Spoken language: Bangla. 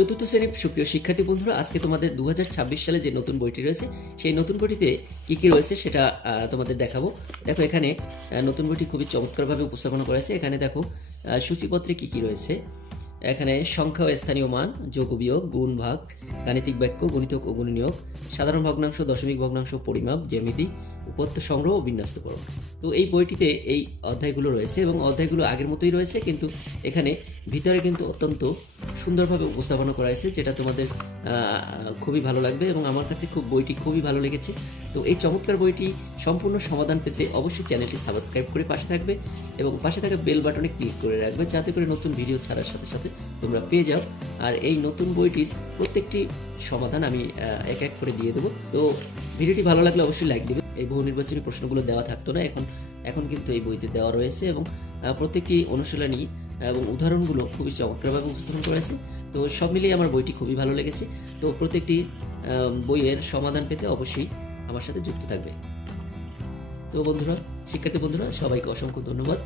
চতুর্থ শ্রেণীর সুপ্রিয় শিক্ষার্থী বন্ধুরা, আজকে তোমাদের 2026 সালে যে নতুন বইটি রয়েছে সেই নতুন বইটিতে কি কি রয়েছে সেটা তোমাদের দেখাবো। দেখো এখানে নতুন বইটি খুবই চমৎকারভাবে উপস্থাপনা করা হয়েছে। এখানে দেখো সূচিপত্রে কি কি রয়েছে। এখানে সংখ্যা ও স্থানীয় মান, যোগ ও বিয়োগ, গুণ ভাগ, গাণিতিক বাক্য, গণিতক ও গুণনীয়ক, সাধারণ ভগ্নাংশ, দশমিক ভগ্নাংশ, পরিমাপ, জ্যামিতি, উপত্য সংগ্রহ ও বিন্যস্তকরণ। তো এই বইটিতে এই অধ্যায়গুলো রয়েছে এবং অধ্যায়গুলো আগের মতোই রয়েছে, কিন্তু এখানে ভিতরে কিন্তু অত্যন্ত সুন্দরভাবে উপস্থাপনা করা হয়েছে, যেটা তোমাদের খুবই ভালো লাগবে এবং আমার কাছে বইটি খুবই ভালো লেগেছে। তো এই চমৎকার বইটি সম্পূর্ণ সমাধান পেতে অবশ্যই চ্যানেলটি সাবস্ক্রাইব করে পাশে থাকবে এবং পাশে থাকা বেল বাটনে ক্লিক করে রাখবে, যাতে করে নতুন ভিডিও ছাড়ার সাথে সাথে তোমরা পেয়ে যাও। আর এই নতুন বইটির প্রত্যেকটি সমাধান আমি এক এক করে দিয়ে দেবো। তো ভিডিওটি ভালো লাগলে অবশ্যই লাইক দেবে। এই বহু নির্বাচনী প্রশ্নগুলো দেওয়া থাকতো না, এখন কিন্তু এই বইতে দেওয়া রয়েছে এবং প্রত্যেকটি অনুশীলনী এবং উদাহরণগুলো খুবই চমৎকারভাবে উপস্থাপন করেছে। তো সব মিলিয়ে আমার বইটি খুবই ভালো লেগেছে। তো প্রত্যেকটি বইয়ের সমাধান পেতে অবশ্যই আমার সাথে যুক্ত থাকবে। তো বন্ধুরা, শিক্ষার্থী বন্ধুরা, সবাইকে অসংখ্য ধন্যবাদ।